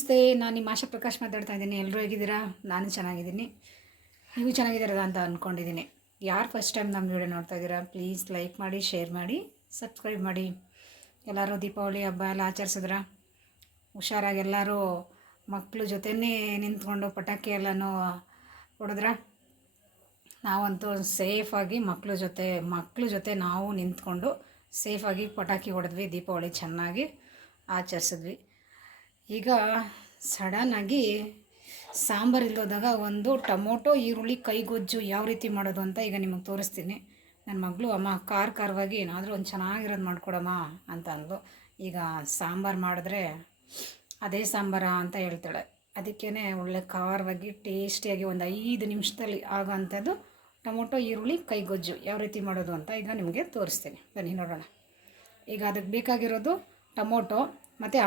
ನಮಸ್ತೆ, ನಾನು ನಿಮ್ಮ ಆಶಾ ಪ್ರಕಾಶ್ ಮಾತಾಡ್ತಾ ಇದ್ದೀನಿ. ಎಲ್ಲರೂ ಹೇಗಿದ್ದೀರಾ? ನಾನು ಚೆನ್ನಾಗಿದ್ದೀನಿ, ನೀವು ಚೆನ್ನಾಗಿದ್ದೀರಾ ಅಂತ ಅಂದ್ಕೊಂಡಿದ್ದೀನಿ. ಯಾರು ಫಸ್ಟ್ ಟೈಮ್ ನಮ್ಮ ವಿಡಿಯೋ ನೋಡ್ತಾ ಇದ್ದೀರಾ, ಪ್ಲೀಸ್ ಲೈಕ್ ಮಾಡಿ, ಶೇರ್ ಮಾಡಿ, ಸಬ್ಸ್ಕ್ರೈಬ್ ಮಾಡಿ. ಎಲ್ಲರೂ ದೀಪಾವಳಿ ಹಬ್ಬ ಎಲ್ಲ ಆಚರಿಸಿದ್ರ? ಹುಷಾರಾಗಿ ಎಲ್ಲರೂ ಮಕ್ಕಳು ಜೊತೆನೇ ನಿಂತ್ಕೊಂಡು ಪಟಾಕಿ ಎಲ್ಲನೂ ಹೊಡೆದ್ರ? ನಾವಂತೂ ಸೇಫಾಗಿ ಮಕ್ಕಳ ಜೊತೆ ನಾವು ನಿಂತ್ಕೊಂಡು ಸೇಫಾಗಿ ಪಟಾಕಿ ಹೊಡೆದ್ವಿ. ದೀಪಾವಳಿ ಚೆನ್ನಾಗಿ ಆಚರಿಸಿದ್ವಿ. ಈಗ ಸಡನ್ನಾಗಿ ಸಾಂಬಾರು ಇಲ್ಲೋದಾಗ ಒಂದು ಟೊಮೊಟೊ ಈರುಳ್ಳಿ ಕೈಗೊಜ್ಜು ಯಾವ ರೀತಿ ಮಾಡೋದು ಅಂತ ಈಗ ನಿಮಗೆ ತೋರಿಸ್ತೀನಿ. ನನ್ನ ಮಗಳು, ಅಮ್ಮ ಖಾರವಾಗಿ ಏನಾದರೂ ಒಂದು ಚೆನ್ನಾಗಿರೋದು ಮಾಡಿಕೊಡಮ್ಮ ಅಂತ ಅಂದ್ಲು. ಈಗ ಸಾಂಬಾರು ಮಾಡಿದ್ರೆ ಅದೇ ಸಾಂಬಾರ ಅಂತ ಹೇಳ್ತಾಳೆ. ಅದಕ್ಕೇ ಒಳ್ಳೆ ಖಾರವಾಗಿ ಟೇಸ್ಟಿಯಾಗಿ ಒಂದು 5 ನಿಮಿಷದಲ್ಲಿ ಆಗೋವಂಥದ್ದು ಟೊಮೊಟೊ ಈರುಳ್ಳಿ ಕೈಗೊಜ್ಜು ಯಾವ ರೀತಿ ಮಾಡೋದು ಅಂತ ಈಗ ನಿಮಗೆ ತೋರಿಸ್ತೀನಿ. ಬನ್ನಿ ನೋಡೋಣ. ಈಗ ಅದಕ್ಕೆ ಬೇಕಾಗಿರೋದು ಟೊಮೊಟೊ ಮತ್ತು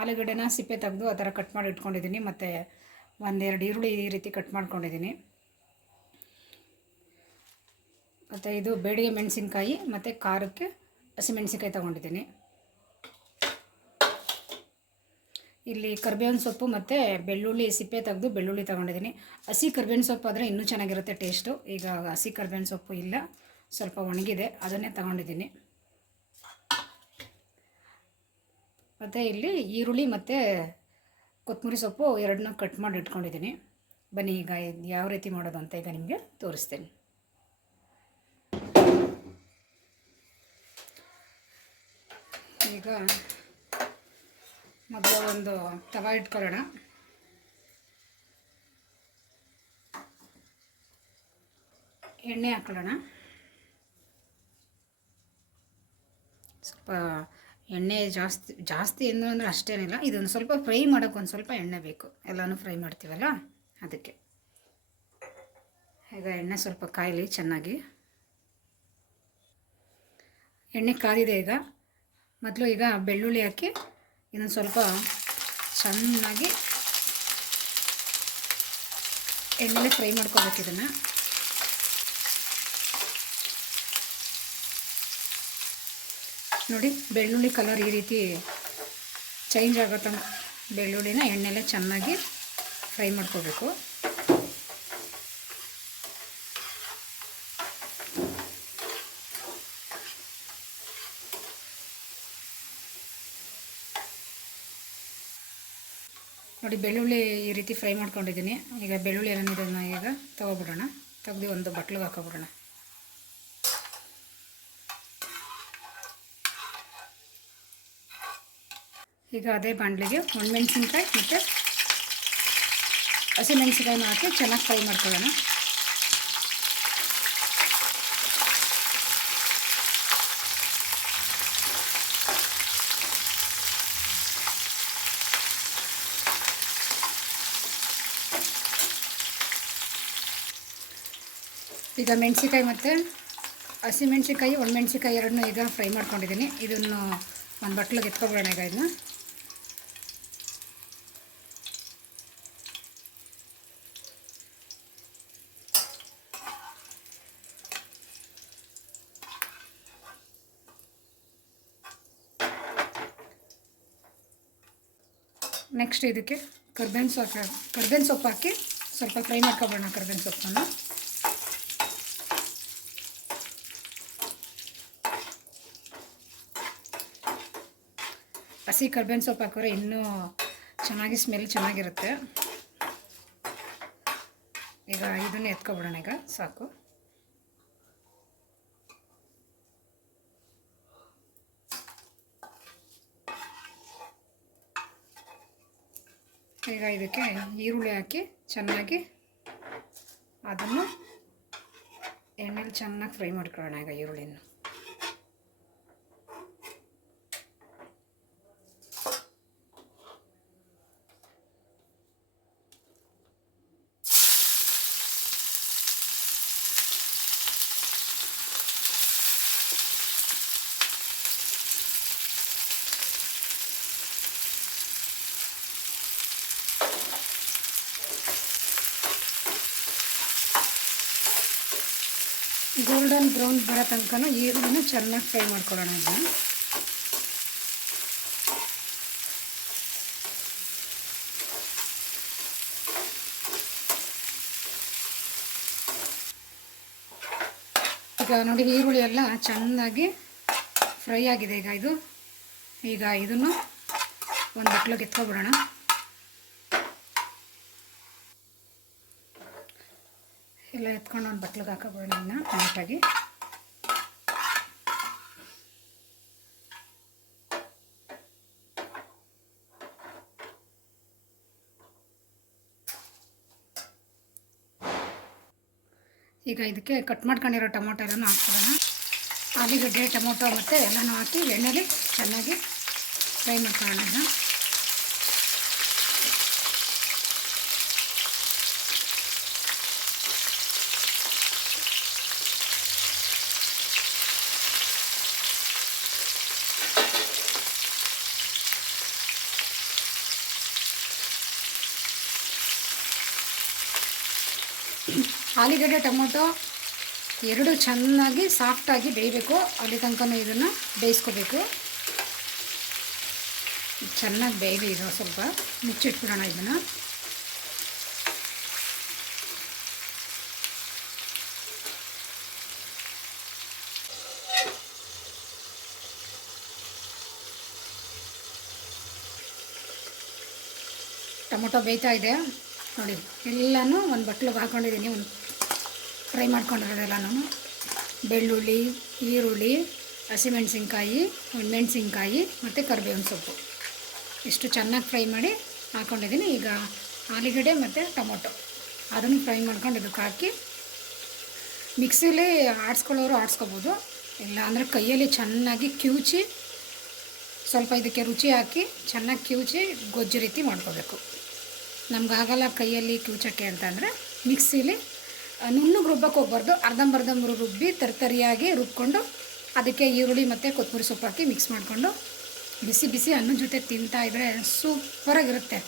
ಆಲೂಗಡ್ಡೆನ ಸಿಪ್ಪೆ ತೆಗೆದು ಆ ಥರ ಕಟ್ ಮಾಡಿ ಇಟ್ಕೊಂಡಿದ್ದೀನಿ. ಮತ್ತು 1-2 ಈರುಳ್ಳಿ ಈ ರೀತಿ ಕಟ್ ಮಾಡ್ಕೊಂಡಿದ್ದೀನಿ. ಮತ್ತು ಇದು ಬೇಡಿಗೆ ಮೆಣಸಿನ್ಕಾಯಿ ಮತ್ತು ಖಾರಕ್ಕೆ ಹಸಿಮೆಣಸಿನ್ಕಾಯಿ ತೊಗೊಂಡಿದ್ದೀನಿ. ಇಲ್ಲಿ ಕರಿಬೇವಿನ ಸೊಪ್ಪು ಮತ್ತು ಬೆಳ್ಳುಳ್ಳಿ ಸಿಪ್ಪೆ ತೆಗೆದು ಬೆಳ್ಳುಳ್ಳಿ ತೊಗೊಂಡಿದ್ದೀನಿ. ಹಸಿ ಕರಿಬೇವಿನ ಸೊಪ್ಪು ಆದರೆ ಇನ್ನೂ ಚೆನ್ನಾಗಿರುತ್ತೆ ಟೇಸ್ಟು. ಈಗ ಹಸಿ ಕರಿಬೇವಿನ ಸೊಪ್ಪು ಇಲ್ಲ, ಸ್ವಲ್ಪ ಒಣಗಿದೆ, ಅದನ್ನೇ ತೊಗೊಂಡಿದ್ದೀನಿ. ಮತ್ತು ಇಲ್ಲಿ ಈರುಳ್ಳಿ ಮತ್ತು ಕೊತ್ತಂಬರಿ ಸೊಪ್ಪು ಎರಡನ್ನೂ ಕಟ್ ಮಾಡಿ ಇಟ್ಕೊಂಡಿದ್ದೀನಿ. ಬನ್ನಿ ಈಗ ಯಾವ ರೀತಿ ಮಾಡೋದು ಅಂತ ಈಗ ನಿಮಗೆ ತೋರಿಸ್ತೀನಿ. ಈಗ ಮೊದಲು ಒಂದು ತವಾ ಇಟ್ಕೊಳ್ಳೋಣ. ಎಣ್ಣೆ ಹಾಕೊಳ್ಳೋಣ. ಸ್ವಲ್ಪ ಎಣ್ಣೆ ಜಾಸ್ತಿ ಅಂದರೆ ಅಷ್ಟೇನಿಲ್ಲ. ಇದೊಂದು ಸ್ವಲ್ಪ ಫ್ರೈ ಮಾಡೋಕ್ಕೆ ಒಂದು ಸ್ವಲ್ಪ ಎಣ್ಣೆ ಬೇಕು. ಎಲ್ಲನೂ ಫ್ರೈ ಮಾಡ್ತೀವಲ್ಲ ಅದಕ್ಕೆ. ಈಗ ಎಣ್ಣೆ ಸ್ವಲ್ಪ ಕಾಯಲಿ ಚೆನ್ನಾಗಿ. ಎಣ್ಣೆ ಕಾದಿದೆ. ಈಗ ಮೊದಲು ಈಗ ಬೆಳ್ಳುಳ್ಳಿ ಹಾಕಿ ಇನ್ನೊಂದು ಸ್ವಲ್ಪ ಚೆನ್ನಾಗಿ ಎಣ್ಣೆಲೆ ಫ್ರೈ ಮಾಡ್ಕೋಬೇಕು ಇದನ್ನು. ನೋಡಿ, ಬೆಳ್ಳುಳ್ಳಿ ಕಲರ್ ಈ ರೀತಿ ಚೇಂಜ್ ಆಗೋ ತನಕ ಬೆಳ್ಳುಳ್ಳಿನ ಎಣ್ಣೆಲೆ ಚೆನ್ನಾಗಿ ಫ್ರೈ ಮಾಡ್ಕೋಬೇಕು. ನೋಡಿ, ಬೆಳ್ಳುಳ್ಳಿ ಈ ರೀತಿ ಫ್ರೈ ಮಾಡ್ಕೊಂಡಿದ್ದೀನಿ. ಈಗ ಬೆಳ್ಳುಳ್ಳಿ ಎಲ್ಲ ಇದನ್ನು ಈಗ ತೊಗೊಬಿಡೋಣ. ತೆಗೆದು ಒಂದು ಬಟ್ಲಿಗೆ ಹಾಕೋಬಿಡೋಣ. ಈಗ ಅದೇ ಬಾಣಲಿಗೆ ಒಣಮೆಣಸಿನ್ಕಾಯಿ ಮತ್ತು ಹಸಿಮೆಣಸಿನ್ಕಾಯಿನ ಹಾಕಿ ಚೆನ್ನಾಗಿ ಫ್ರೈ ಮಾಡ್ಕೊಳ್ಳೋಣ. ಈಗ ಮೆಣಸಿನ್ಕಾಯಿ ಮತ್ತು ಹಸಿಮೆಣಸಿನ್ಕಾಯಿ ಒಣಮೆಣಸಿನ್ಕಾಯಿ ಎರಡನ್ನೂ ಈಗ ಫ್ರೈ ಮಾಡ್ಕೊಂಡಿದ್ದೀನಿ. ಇದನ್ನು ಒಂದು ಬಟ್ಲಿಗೆ ಎತ್ಕೊಬಿಡೋಣ. ಈಗ ಇದನ್ನ ನೆಕ್ಸ್ಟ್ ಇದಕ್ಕೆ ಕರ್ಬೇವಿನ ಸೊಪ್ಪು ಹಾಕಿ ಸ್ವಲ್ಪ ಫ್ರೈ ಮಾಡ್ಕೊಬೋಣ. ಕರ್ಬೇವಿನ ಸೊಪ್ಪನ್ನು ಹಸಿ ಕರ್ಬೇವಿನ ಸೊಪ್ಪು ಹಾಕಿದ್ರೆ ಇನ್ನೂ ಚೆನ್ನಾಗಿ ಸ್ಮೆಲ್ ಚೆನ್ನಾಗಿರುತ್ತೆ. ಈಗ ಇದನ್ನು ಎತ್ಕೊಬಿಡೋಣ. ಈಗ ಸಾಕು. ಈಗ ಇದಕ್ಕೆ ಈರುಳ್ಳಿ ಹಾಕಿ ಚೆನ್ನಾಗಿ ಅದನ್ನು ಎಣ್ಣೆಲಿ ಚೆನ್ನಾಗಿ ಫ್ರೈ ಮಾಡ್ಕೊಳ್ಳೋಣ. ಈಗ ಈರುಳ್ಳಿನ ಗೋಲ್ಡನ್ ಬ್ರೌನ್ ಬರೋ ತನಕ ಈರುಳ್ಳಿನ ಚೆನ್ನಾಗಿ ಫ್ರೈ ಮಾಡ್ಕೊಳ್ಳೋಣ. ಇದನ್ನು ಈಗ ನೋಡಿ ಈರುಳ್ಳಿ ಎಲ್ಲ ಚೆನ್ನಾಗಿ ಫ್ರೈ ಆಗಿದೆ. ಈಗ ಇದನ್ನು ಒಂದು ಬಟ್ಲಿಗೆ ಎತ್ಕೊಬಿಡೋಣ. ಎಲ್ಲ ಎತ್ಕೊಂಡು ಒಂದು ಬಟ್ಲಿಗೆ ಹಾಕೋಬಿಡೋಣ. ಇನ್ನು ನೀಟಾಗಿ ಈಗ ಇದಕ್ಕೆ ಕಟ್ ಮಾಡ್ಕೊಂಡಿರೋ ಟೊಮೊಟೊ ಎಲ್ಲನೂ ಹಾಕ್ಕೊಳ್ಳೋಣ. ಆಲೂಗಡ್ಡೆ, ಟೊಮೊಟೊ ಮತ್ತು ಎಲ್ಲನೂ ಹಾಕಿ ಎಣ್ಣೆಲಿ ಚೆನ್ನಾಗಿ ಫ್ರೈ ಮಾಡ್ಕೊಳ್ಳೋಣ. ಇದನ್ನ ಆಲೂಗಡ್ಡೆ, ಟೊಮೊಟೊ ಎರಡು ಚೆನ್ನಾಗಿ ಸಾಫ್ಟಾಗಿ ಬೇಯಬೇಕು. ಅಲ್ಲಿ ತನಕ ಇದನ್ನು ಬೇಯಿಸ್ಕೋಬೇಕು. ಚೆನ್ನಾಗಿ ಬೇಯಲಿ. ಇದು ಸ್ವಲ್ಪ ಮುಚ್ಚಿಟ್ಬಿಡೋಣ ಇದನ್ನು. ಟೊಮೊಟೊ ಬೇಯ್ತಾ ಇದೆ ನೋಡಿ. ಎಲ್ಲನೂ ಒಂದು ಬಟ್ಲಿಗೆ ಹಾಕ್ಕೊಂಡಿದ್ದೀನಿ. ಒಂದು ಫ್ರೈ ಮಾಡ್ಕೊಂಡಿರೋದೆಲ್ಲನೂ ಬೆಳ್ಳುಳ್ಳಿ, ಈರುಳ್ಳಿ, ಹಸಿಮೆಣಸಿನ್ಕಾಯಿ, ಮೆಣಸಿನ್ಕಾಯಿ ಮತ್ತು ಕರಿಬೇವಿನ ಸೊಪ್ಪು ಇಷ್ಟು ಚೆನ್ನಾಗಿ ಫ್ರೈ ಮಾಡಿ ಹಾಕ್ಕೊಂಡಿದ್ದೀನಿ. ಈಗ ಆಲೂಗಡ್ಡೆ ಮತ್ತು ಟೊಮೊಟೊ ಅದನ್ನು ಫ್ರೈ ಮಾಡ್ಕೊಂಡು ಇದಕ್ಕೆ ಹಾಕಿ ಮಿಕ್ಸಿಲಿ ಆಡಿಸ್ಕೊಳ್ಳೋರು ಆಡಿಸ್ಕೋಬೋದು. ಇಲ್ಲ ಅಂದರೆ ಕೈಯಲ್ಲಿ ಚೆನ್ನಾಗಿ ಕಿವುಚಿ ಸ್ವಲ್ಪ ಇದಕ್ಕೆ ರುಚಿ ಹಾಕಿ ಚೆನ್ನಾಗಿ ಕಿವುಚಿ ಗೊಜ್ಜು ರೀತಿ ಮಾಡ್ಕೋಬೇಕು. ನಮಗಾಗಲ್ಲ ಕೈಯಲ್ಲಿ ಕಿವುಚಕ್ಕೆ ಅಂತಂದರೆ ಮಿಕ್ಸಿಲಿ ನುಣ್ಣಗೆ ರುಬ್ಬಕ್ಕೆ ಹೋಗ್ಬಾರ್ದು. ಅರ್ಧಂಬರ್ಧ ರುಬ್ಬಿ ತರಿಯಾಗಿ ರುಬ್ಕೊಂಡು ಅದಕ್ಕೆ ಈರುಳ್ಳಿ ಮತ್ತು ಕೊತ್ತಂಬರಿ ಸೊಪ್ಪು ಹಾಕಿ ಮಿಕ್ಸ್ ಮಾಡಿಕೊಂಡು ಬಿಸಿ ಬಿಸಿ ಅನ್ನದ ಜೊತೆ ತಿಂತಾಯಿದ್ರೆ ಸೂಪರಾಗಿರುತ್ತೆ.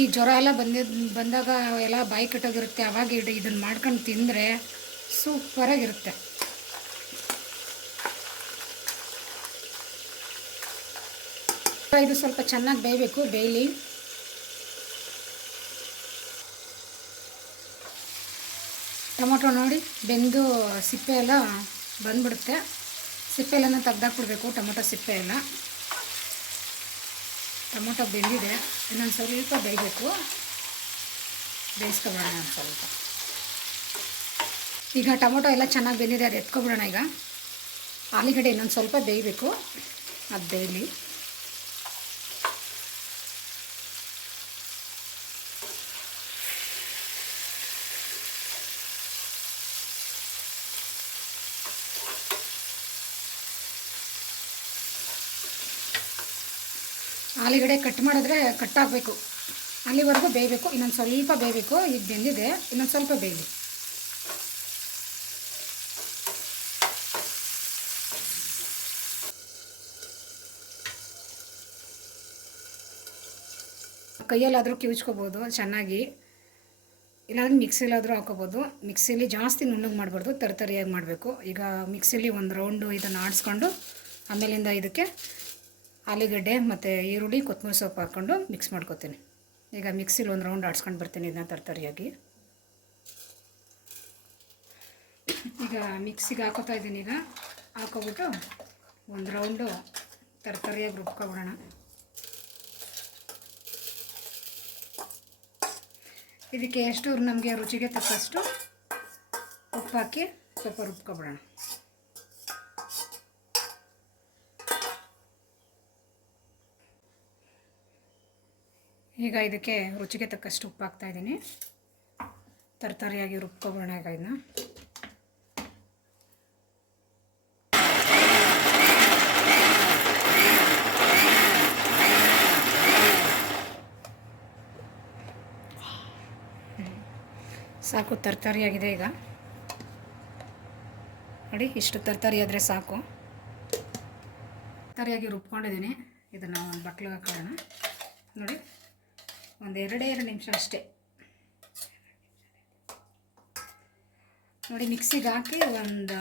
ಈ ಜ್ವರ ಎಲ್ಲ ಬಂದಾಗ ಎಲ್ಲ ಬಾಯಿ ಕಟ್ಟೋಗಿರುತ್ತೆ. ಅವಾಗ ಇದನ್ನು ಮಾಡ್ಕೊಂಡು ತಿಂದರೆ ಸೂಪರಾಗಿರುತ್ತೆ. ಇದು ಸ್ವಲ್ಪ ಚೆನ್ನಾಗಿ ಬೇಯಬೇಕು. ಬೇಯಲಿ. ಟೊಮೊಟೊ ನೋಡಿ ಬೆಂದು ಸಿಪ್ಪೆ ಎಲ್ಲ ಬಂದ್ಬಿಡುತ್ತೆ. ಸಿಪ್ಪೆ ಎಲ್ಲನ ತೆಗ್ದಾಕ್ಬಿಡ್ಬೇಕು. ಟೊಮೊಟೊ ಸಿಪ್ಪೆ ಎಲ್ಲ. ಟೊಮೊಟೊ ಬೆಂದಿದೆ. ಇನ್ನೊಂದು ಸ್ವಲ್ಪ ಬೇಯಬೇಕು. ಬೇಯಿಸ್ಕೊಬಿಡೋಣ ಒಂದು ಸ್ವಲ್ಪ. ಈಗ ಟೊಮೊಟೊ ಎಲ್ಲ ಚೆನ್ನಾಗಿ ಬೆಂದಿದೆ. ಅದು ಎತ್ಕೊಬಿಡೋಣ. ಈಗ ಆಲೂಗಡ್ಡೆ ಇನ್ನೊಂದು ಸ್ವಲ್ಪ ಬೇಯಬೇಕು. ಅದು ಬೇಯಲಿ. ಆಲೂಗಡ್ಡೆ ಕಟ್ ಮಾಡಿದ್ರೆ ಕಟ್ಟಾಗಬೇಕು. ಅಲ್ಲಿವರೆಗೂ ಬೇಯಬೇಕು. ಇನ್ನೊಂದು ಸ್ವಲ್ಪ ಬೇಯಬೇಕು. ಈಗ ಬೆಂದಿದೆ. ಇನ್ನೊಂದು ಸ್ವಲ್ಪ ಬೇಯಲಿ. ಕೈಯಲ್ಲಾದರೂ ಕಿವುಚ್ಕೋಬೋದು ಚೆನ್ನಾಗಿ. ಇಲ್ಲಾಂದರೆ ಮಿಕ್ಸಿಲಾದರೂ ಹಾಕೋಬೋದು. ಮಿಕ್ಸಿಲಿ ಜಾಸ್ತಿ ನುಣ್ಣಗೆ ಮಾಡಬಾರ್ದು. ತರಿಯಾಗಿ ಮಾಡಬೇಕು. ಈಗ ಮಿಕ್ಸಿಲಿ ಒಂದು ರೌಂಡು ಇದನ್ನು ಆಡಿಸ್ಕೊಂಡು ಆಮೇಲಿಂದ ಇದಕ್ಕೆ ಆಲೂಗಡ್ಡೆ ಮತ್ತು ಈರುಳ್ಳಿ, ಕೊತ್ತಂಬರಿ ಸೊಪ್ಪು ಹಾಕ್ಕೊಂಡು ಮಿಕ್ಸ್ ಮಾಡ್ಕೊತೀನಿ. ಈಗ ಮಿಕ್ಸಿಲಿ ಒಂದು ರೌಂಡ್ ಆಡಿಸ್ಕೊಂಡು ಬರ್ತೀನಿ ಇದನ್ನ ತರಿಯಾಗಿ. ಈಗ ಮಿಕ್ಸಿಗೆ ಹಾಕೋತಾ ಇದ್ದೀನಿ. ಈಗ ಹಾಕೋಬಿಟ್ಟು ಒಂದು ರೌಂಡು ತರಿಯಾಗಿ ರುಬ್ಕೊಬಿಡೋಣ. ಇದಕ್ಕೆ ಎಷ್ಟು ನಮಗೆ ರುಚಿಗೆ ತಕ್ಕಷ್ಟು ಉಪ್ಪು ಹಾಕಿ ಸ್ವಲ್ಪ ರುಬ್ಕೊಬಿಡೋಣ. ಈಗ ಇದಕ್ಕೆ ರುಚಿಗೆ ತಕ್ಕಷ್ಟು ಉಪ್ಪು ಹಾಕ್ತಾಯಿದ್ದೀನಿ. ತರಿಯಾಗಿ ರುಬ್ಕೊಬಿಡೋಣ. ಈಗ ಇದನ್ನ ಸಾಕು. ತರಿಯಾಗಿದೆ. ಈಗ ನೋಡಿ ಇಷ್ಟು ತರಕಾರಿ ಆದರೆ ಸಾಕು. ತರಿಯಾಗಿ ರುಬ್ಕೊಂಡಿದ್ದೀನಿ. ಇದನ್ನು ಒಂದು ಬಟ್ಲಿಗೆ ಹಾಕೋಣ. ನೋಡಿ ಒಂದು ಎರಡೇ ನಿಮಿಷ ಅಷ್ಟೇ. ನೋಡಿ ಮಿಕ್ಸಿಗೆ ಹಾಕಿ ಒಂದು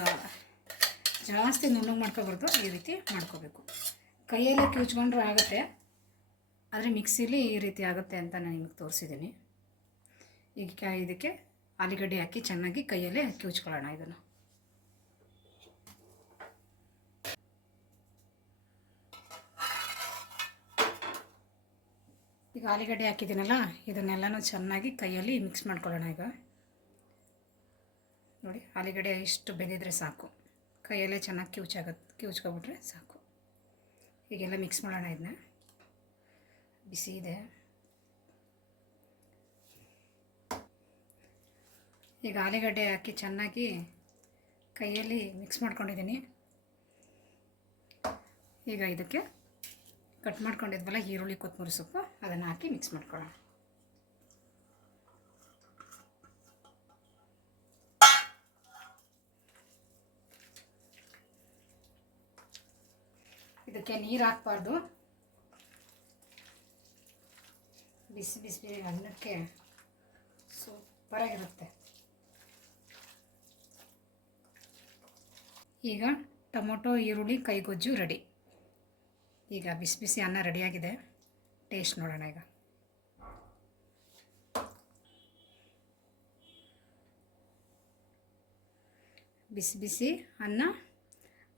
ಜಾಸ್ತಿ ನುಣ್ಣಗೆ ಮಾಡ್ಕೊಬಾರ್ದು. ಈ ರೀತಿ ಮಾಡ್ಕೋಬೇಕು. ಕೈಯಲ್ಲೇ ಕಿವುಚ್ಕೊಂಡ್ರೂ ಆಗುತ್ತೆ. ಆದರೆ ಮಿಕ್ಸಿಲಿ ಈ ರೀತಿ ಆಗುತ್ತೆ ಅಂತ ನಾನು ನಿಮಗೆ ತೋರಿಸಿದ್ದೀನಿ. ಈಗ ಇದಕ್ಕೆ ಆಲೂಗಡ್ಡೆ ಹಾಕಿ ಚೆನ್ನಾಗಿ ಕೈಯಲ್ಲೇ ಕಿವುಚ್ಕೊಳ್ಳೋಣ ಇದನ್ನು. ಈಗ ಆಲೂಗಡ್ಡೆ ಹಾಕಿದ್ದೀನಲ್ಲ, ಇದನ್ನೆಲ್ಲನೂ ಚೆನ್ನಾಗಿ ಕೈಯಲ್ಲಿ ಮಿಕ್ಸ್ ಮಾಡ್ಕೊಳ್ಳೋಣ. ಈಗ ನೋಡಿ, ಆಲೂಗಡ್ಡೆ ಇಷ್ಟು ಬೆಂದಿದ್ರೆ ಸಾಕು, ಕೈಯಲ್ಲೇ ಚೆನ್ನಾಗಿ ಕಿವುಚ್ಕೊಬಿಟ್ರೆ ಸಾಕು. ಹೀಗೆಲ್ಲ ಮಿಕ್ಸ್ ಮಾಡೋಣ. ಇದನ್ನ ಬಿಸಿ ಇದೆ. ಈಗ ಆಲೂಗಡ್ಡೆ ಹಾಕಿ ಚೆನ್ನಾಗಿ ಕೈಯಲ್ಲಿ ಮಿಕ್ಸ್ ಮಾಡ್ಕೊಂಡಿದ್ದೀನಿ. ಈಗ ಇದಕ್ಕೆ ಕಟ್ ಮಾಡ್ಕೊಂಡಿದ್ವಲ್ಲ ಈರುಳ್ಳಿ, ಕೊತ್ತಂಬರಿ ಸೊಪ್ಪು, ಅದನ್ನು ಹಾಕಿ ಮಿಕ್ಸ್ ಮಾಡ್ಕೊಳ್ಳೋಣ. ಇದಕ್ಕೆ ನೀರು ಹಾಕಬಾರ್ದು. ಬಿಸಿ ಬಿಸಿ ಅನ್ನಕ್ಕೆ ಸೂಪರಾಗಿರುತ್ತೆ. ಈಗ ಟೊಮೊಟೊ ಈರುಳ್ಳಿ ಕೈಗೊಜ್ಜು ರೆಡಿ. ಈಗ ಬಿಸಿ ಬಿಸಿ ಅನ್ನ ರೆಡಿಯಾಗಿದೆ. ಟೇಸ್ಟ್ ನೋಡೋಣ. ಈಗ ಬಿಸಿ ಬಿಸಿ ಅನ್ನ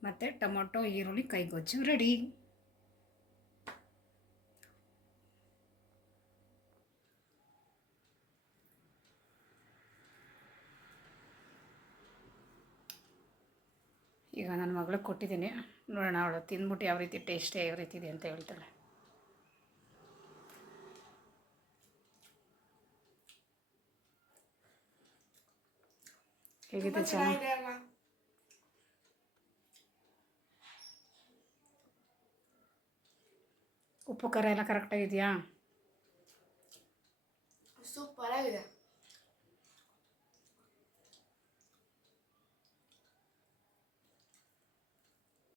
ಮತ್ತು ಟೊಮೊಟೊ ಈರುಳ್ಳಿ ಕೈಗೊಜ್ಜು ರೆಡಿ. ಈಗ ನನ್ನ ಮಗಳಿಗೆ ಕೊಟ್ಟಿದ್ದೀನಿ, ನೋಡೋಣ ಅವಳು ತಿಂದ್ಬಿಟ್ಟು ಯಾವ ರೀತಿ ಟೇಸ್ಟ್ ಯಾವ ರೀತಿ ಇದೆ ಅಂತ ಹೇಳ್ತಾಳೆ. ಹೇಗಿದೆ? ಚೆನ್ನಾಗಿದೆ. ಉಪ್ಪು ಖಾರ ಎಲ್ಲ ಕರೆಕ್ಟಾಗಿದೆಯಾ? ಸೂಪರಾಗಿದೆ.